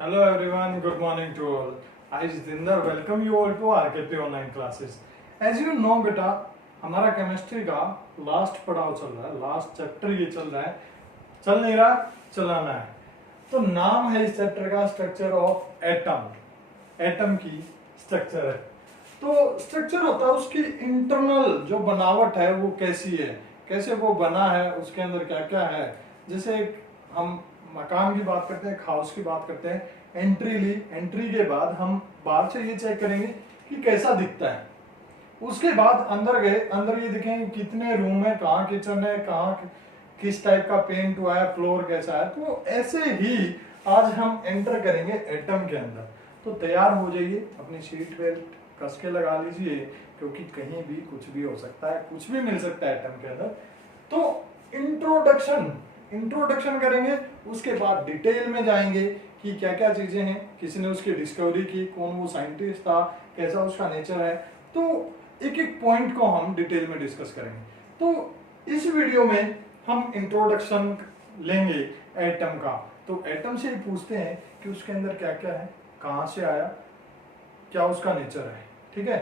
Hello everyone, good morning to all. I Jitinder welcome you all to RKP online classes. As you know बेटा, हमारा chemistry का last पड़ाव चल रहा है, लास्ट चैप्टर ये चल रहा है, चल नहीं रहा, चलाना है। तो नाम है इस चैप्टर का स्ट्रक्चर ऑफ एटम। एटम की स्ट्रक्चर है। तो स्ट्रक्चर होता है उसकी इंटरनल जो बनावट है वो कैसी है, कैसे वो बना है, उसके अंदर क्या क्या है। जैसे हम मकान की बात करते हैं, एक हाउस की बात करते हैं, एंट्री ली, एंट्री के बाद हम बाहर से ये चेक करेंगे कि कैसा दिखता है। उसके बाद अंदर गए, अंदर ये देखेंगे कितने रूम है, कहाँ किचन है, कहाँ किस टाइप का पेंट हुआ है, फ्लोर कैसा है। तो ऐसे ही आज हम एंटर करेंगे एटम के अंदर। तो तैयार हो जाइए, अपनी सीट बेल्ट कस के लगा लीजिए, क्योंकि कहीं भी कुछ भी हो सकता है, कुछ भी मिल सकता है एटम के अंदर। तो इंट्रोडक्शन करेंगे, उसके बाद डिटेल में जाएंगे कि क्या क्या चीजें हैं, किसी ने उसकी डिस्कवरी की, कौन वो साइंटिस्ट था, कैसा उसका नेचर है। तो एक एक पॉइंट को हम डिटेल में डिस्कस करेंगे। तो इस वीडियो में हम इंट्रोडक्शन लेंगे एटम का। तो एटम से ही पूछते हैं कि उसके अंदर क्या क्या है, कहाँ से आया, क्या उसका नेचर है। ठीक है,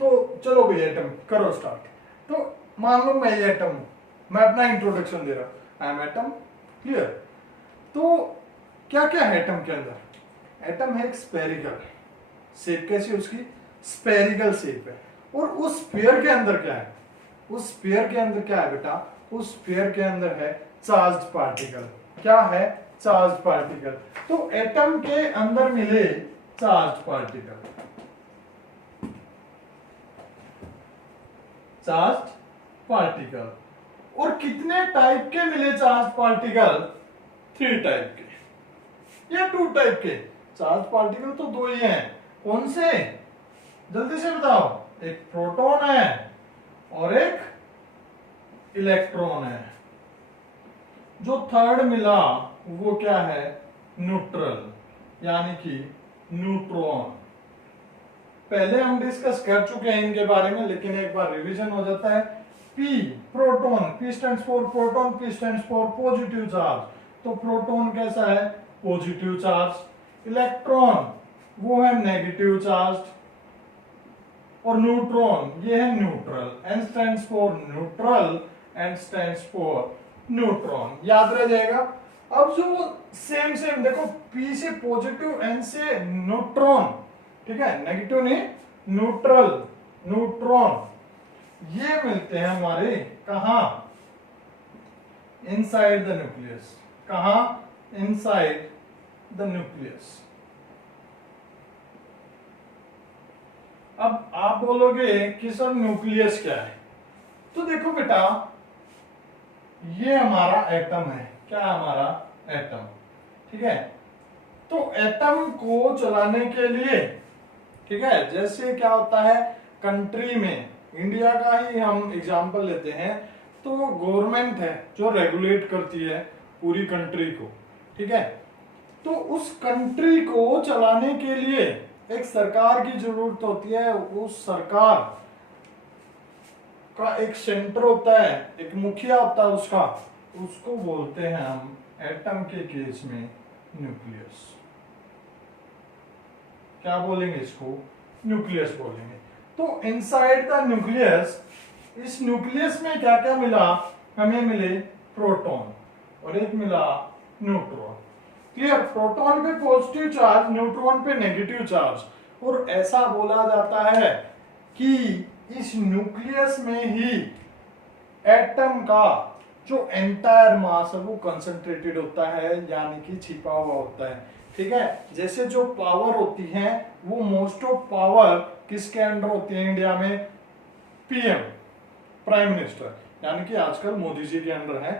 तो चलो भाई एटम करो स्टार्ट। तो मान लो मैं ये एटम हूं, मैं अपना इंट्रोडक्शन दे रहा हूं, आई एम एटम, क्लियर। तो क्या क्या है एटम के अंदर। एटम है एक स्पेरिकल शेप, कैसी उसकी स्पेरिकल शेप है। और उस स्फीयर के अंदर क्या है, उस स्फीयर के अंदर क्या है बेटा, उस स्फीयर के अंदर है चार्ज्ड पार्टिकल। क्या है, चार्ज्ड पार्टिकल। तो एटम के अंदर मिले चार्ज्ड पार्टिकल, चार्ज्ड पार्टिकल। और कितने टाइप के मिले चार्ज पार्टिकल, 3 टाइप के या 2 टाइप के। चार्ज पार्टिकल तो 2 ही हैं, कौन से, जल्दी से बताओ। एक प्रोटॉन है और एक इलेक्ट्रॉन है। जो थर्ड मिला वो क्या है, न्यूट्रल, यानी कि न्यूट्रॉन। पहले हम डिस्कस कर चुके हैं इनके बारे में, लेकिन एक बार रिवीजन हो जाता है। P proton, P stands for proton, P stands for positive charge. तो प्रोटॉन कैसा है, पॉजिटिव चार्ज। इलेक्ट्रॉन वो है नेगेटिव चार्ज। और न्यूट्रॉन ये है neutral. N stands for neutral, N stands for neutron. याद रह जाएगा। अब जो सेम देखो, P से पॉजिटिव, N से न्यूट्रॉन, ठीक है, नेगेटिव नहीं, न्यूट्रल, न्यूट्रॉन, ये मिलते हैं हमारे कहा, इनसाइड द न्यूक्लियस। कहा, इनसाइड द न्यूक्लियस। अब आप बोलोगे कि सर न्यूक्लियस क्या है। तो देखो बेटा, ये हमारा एटम है। क्या हमारा एटम, ठीक है। तो एटम को चलाने के लिए, ठीक है, जैसे क्या होता है कंट्री में, इंडिया का ही हम एग्जांपल लेते हैं, तो गवर्नमेंट है जो रेगुलेट करती है पूरी कंट्री को, ठीक है। तो उस कंट्री को चलाने के लिए एक सरकार की जरूरत होती है। उस सरकार का एक सेंटर होता है, एक मुखिया होता है उसका, उसको बोलते हैं हम एटम के केस में न्यूक्लियस। क्या बोलेंगे इसको, न्यूक्लियस बोलेंगे। तो इनसाइड द न्यूक्लियस, इस न्यूक्लियस में क्या क्या मिला, हमें मिले प्रोटॉन और एक मिला न्यूट्रॉन। क्लियर, प्रोटॉन पे पॉजिटिव चार्ज, न्यूट्रॉन पे नेगेटिव चार्ज। और ऐसा बोला जाता है कि इस न्यूक्लियस में ही एटम का जो एंटायर मास है वो कंसंट्रेटेड होता है, यानी कि छिपा हुआ होता है। ठीक है, जैसे जो पावर होती है वो मोस्ट ऑफ पावर किसके अंडर होती है इंडिया में, पीएम, प्राइम मिनिस्टर, यानी कि आजकल मोदी जी के अंडर है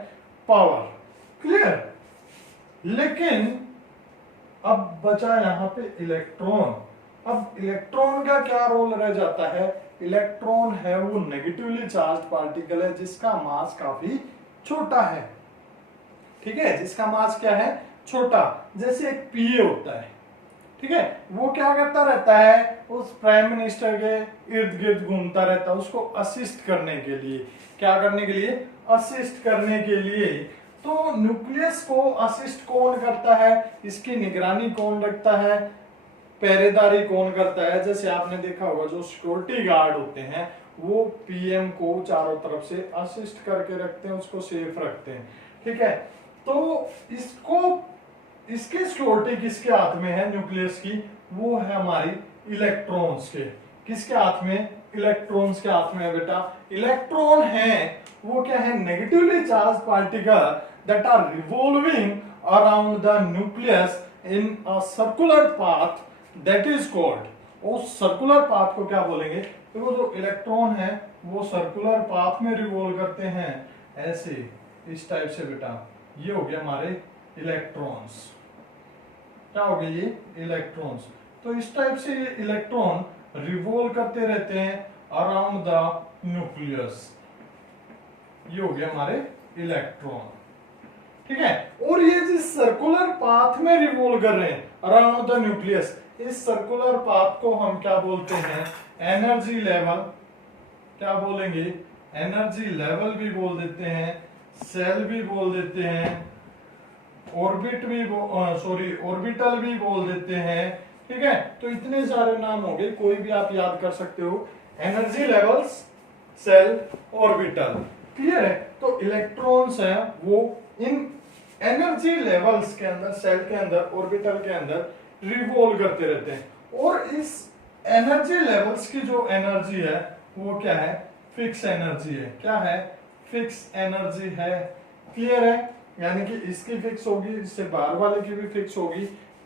पावर। क्लियर। लेकिन अब बचा यहां पे इलेक्ट्रॉन। अब इलेक्ट्रॉन का क्या रोल रह जाता है, इलेक्ट्रॉन है वो नेगेटिवली चार्ज पार्टिकल है जिसका मास काफी छोटा है, ठीक है, जिसका मास क्या है, छोटा। जैसे एक पीए होता है, ठीक है, वो क्या करता रहता है, उस प्राइम मिनिस्टर के इर्द गिर्द घूमता रहता है, उसको असिस्ट करने के लिए। क्या करने के लिए, असिस्ट करने के लिए। तो न्यूक्लियस को असिस्ट कौन करता है, इसकी निगरानी कौन रखता है, पहरेदारी कौन करता है? जैसे आपने देखा होगा जो सिक्योरिटी गार्ड होते हैं वो पीएम को चारों तरफ से असिस्ट करके रखते हैं, उसको सेफ रखते हैं, ठीक है। तो इसको इसकी सिक्योरिटी किसके हाथ में है न्यूक्लियस की? वो है हमारी इलेक्ट्रॉन्स के। किसके हाथ में? इलेक्ट्रॉन्स के हाथ में है बेटा। इलेक्ट्रॉन है वो क्या है? Negatively charge particle that are revolving around the nucleus in a circular path that is called. उस सर्कुलर पाथ को क्या बोलेंगे? तो वो जो इलेक्ट्रॉन है वो सर्कुलर पाथ में रिवॉल्व करते हैं ऐसे, इस टाइप से बेटा। ये हो गया हमारे इलेक्ट्रॉन्स। क्या हो गए ये? इलेक्ट्रॉन्स। तो इस टाइप से ये इलेक्ट्रॉन रिवॉल्व करते रहते हैं अराउंड द न्यूक्लियस। ये हो गया हमारे इलेक्ट्रॉन, ठीक है। और ये जिस सर्कुलर पाथ में रिवॉल्व कर रहे हैं अराउंड द न्यूक्लियस, इस सर्कुलर पाथ को हम क्या बोलते हैं? Energy level. क्या बोलेंगे? एनर्जी लेवल भी बोल देते हैं, सेल भी बोल देते हैं, ऑर्बिट भी ऑर्बिटल भी बोल देते हैं, ठीक है। तो इतने सारे नाम हो गए, कोई भी आप याद कर सकते हो। Energy levels, shell, orbital, clear है। तो इलेक्ट्रॉन्स हैं वो इन एनर्जी लेवल्स के अंदर, सेल के अंदर, ऑर्बिटल के अंदर रिवॉल्व करते रहते हैं। और इस एनर्जी लेवल्स की जो एनर्जी है वो क्या है? फिक्स एनर्जी है। क्या है? फिक्स एनर्जी है, क्लियर है। यानी कि इसकी फिक्स होगी, इससे बाहर वाले की भी फिक्स होगी,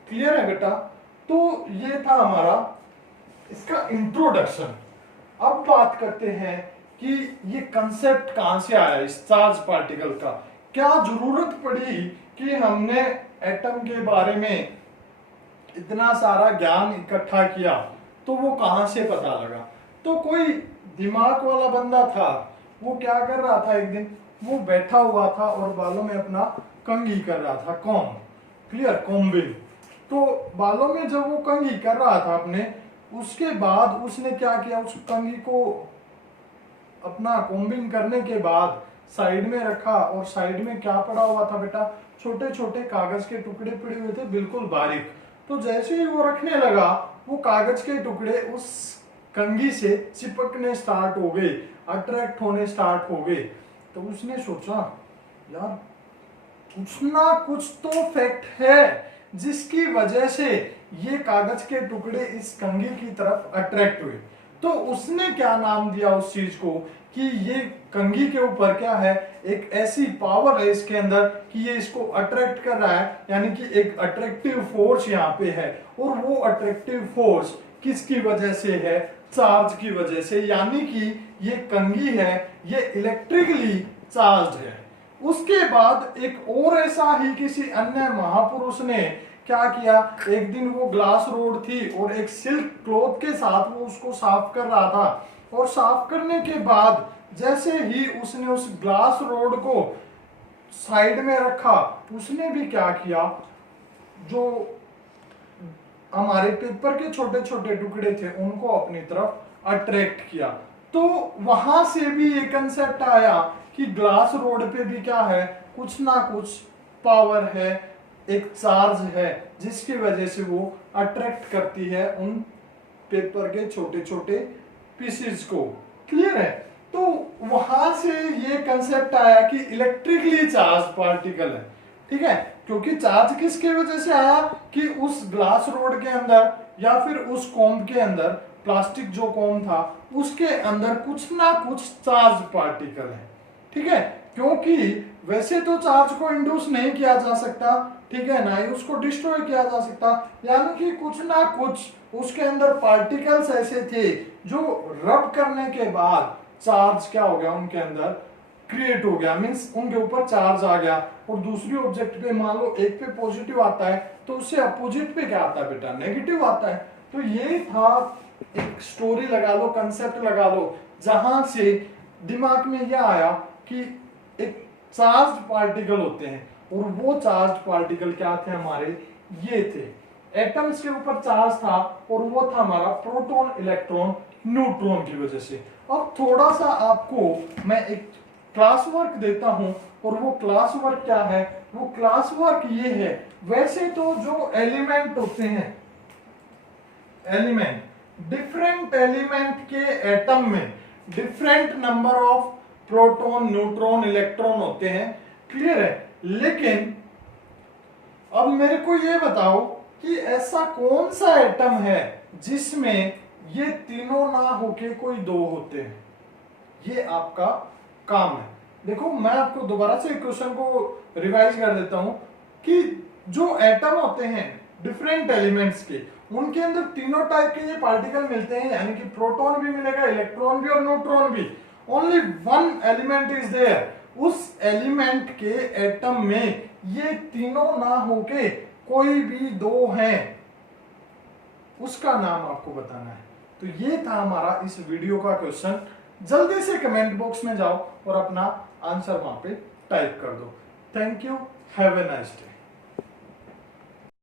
क्लियर है बेटा। तो ये था हमारा इसका इंट्रोडक्शन। अब बात करते हैं कि ये कंसेप्ट कहां से आया इस चार्ज पार्टिकल का, क्या जरूरत पड़ी कि हमने एटम के बारे में इतना सारा ज्ञान इकट्ठा किया, तो वो कहां से पता लगा? तो कोई दिमाग वाला बंदा था, वो क्या कर रहा था, एक दिन वो बैठा हुआ था और बालों में अपना कंघी कर रहा था, कॉम्ब, क्लियर, कॉम्बिंग। तो बालों में जब वो कंघी कर रहा था अपने, उसके बाद उसने क्या किया, उस कंघी को अपना कॉम्बिंग करने के बाद साइड में रखा, और साइड में क्या पड़ा हुआ था बेटा? छोटे छोटे कागज के टुकड़े पड़े हुए थे, बिल्कुल बारीक। तो जैसे ही वो रखने लगा, वो कागज के टुकड़े उस कंघी से चिपकने स्टार्ट हो गए, अट्रैक्ट होने स्टार्ट हो गए। तो उसने सोचा यार कुछ ना कुछ तो फैक्ट है जिसकी वजह से ये कागज के टुकड़े इस कंघी की तरफ अट्रैक्ट हुए। तो उसने क्या नाम दिया उस चीज को कि ये कंघी के ऊपर क्या है, एक ऐसी पावर है इसके अंदर कि ये इसको अट्रैक्ट कर रहा है, यानी कि एक अट्रैक्टिव फोर्स यहाँ पे है। और वो अट्रैक्टिव फोर्स किसकी वजह से है? चार्ज की वजह से। यानी कि ये कंघी है, ये इलेक्ट्रिकली चार्ज है। उसके बाद एक और ऐसा ही किसी अन्य महापुरुष ने क्या किया, एक दिन वो ग्लास रोड थी और एक सिल्क क्लॉथ के साथ वो उसको साफ कर रहा था, और साफ करने के बाद जैसे ही उसने उस ग्लास रोड को साइड में रखा, उसने भी क्या किया, जो हमारे पेपर के छोटे छोटे टुकड़े थे उनको अपनी तरफ अट्रैक्ट किया। तो वहां से भी ये कंसेप्ट आया कि ग्लास रोड पे भी क्या है, कुछ ना कुछ पावर है, एक चार्ज है, जिसकी वजह से वो अट्रैक्ट करती है उन पेपर के छोटे छोटे पीसेस को, क्लियर है। तो वहां से ये कंसेप्ट आया कि इलेक्ट्रिकली चार्ज पार्टिकल है, ठीक है। क्योंकि चार्ज किसके वजह से आया कि उस ग्लास रोड के अंदर या फिर उस कॉम्ब के अंदर, प्लास्टिक जो कॉम्ब था उसके अंदर कुछ ना कुछ चार्ज पार्टिकल है, ठीक है। क्योंकि वैसे तो चार्ज को इंड्यूस नहीं किया जा सकता, ठीक है, ना ही उसको डिस्ट्रॉय किया जा सकता, यानी कि कुछ ना कुछ उसके अंदर पार्टिकल्स ऐसे थे जो रब करने के बाद चार्ज क्या हो गया, उनके अंदर क्रिएट हो गया, मींस उनके ऊपर चार्ज आ गया। और दूसरी ऑब्जेक्ट पे मान लो एक पे पॉजिटिव आता है तो उससे अपोजिट पे क्या आता है बेटा, नेगेटिव आता है। तो ये था एक स्टोरी लगा लो, कंसेप्ट लगा लो, जहां से दिमाग में यह आया कि एक चार्ज पार्टिकल होते हैं, और वो चार्ज पार्टिकल क्या थे हमारे, ये थे एटम्स के ऊपर चार्ज था, और वो था हमारा प्रोटॉन, इलेक्ट्रॉन, न्यूट्रॉन की वजह से। अब थोड़ा सा आपको मैं एक क्लास वर्क देता हूं और वो क्लास वर्क क्या है, वो क्लास वर्क ये है, वैसे तो जो एलिमेंट होते हैं, एलिमेंट, डिफरेंट एलिमेंट के एटम में different number of proton, neutron, electron होते हैं, क्लियर है। लेकिन अब मेरे को ये बताओ कि ऐसा कौन सा एटम है जिसमें ये तीनों ना होके कोई दो होते हैं, ये आपका काम है। देखो मैं आपको दोबारा से क्वेश्चन को रिवाइज कर देता हूं कि जो एटम होते हैं डिफरेंट एलिमेंट्स के, उनके अंदर तीनों टाइप के ये पार्टिकल मिलते हैं, यानी कि प्रोटॉन भी मिलेगा, इलेक्ट्रॉन भी और न्यूट्रॉन भी। Only one element is there, उस एलिमेंट के एटम में ये तीनों ना होके कोई भी दो हैं, उसका नाम आपको बताना है। तो ये था हमारा इस वीडियो का क्वेश्चन। जल्दी से कमेंट बॉक्स में जाओ और अपना आंसर वहां पे टाइप कर दो। Thank you, have a nice day.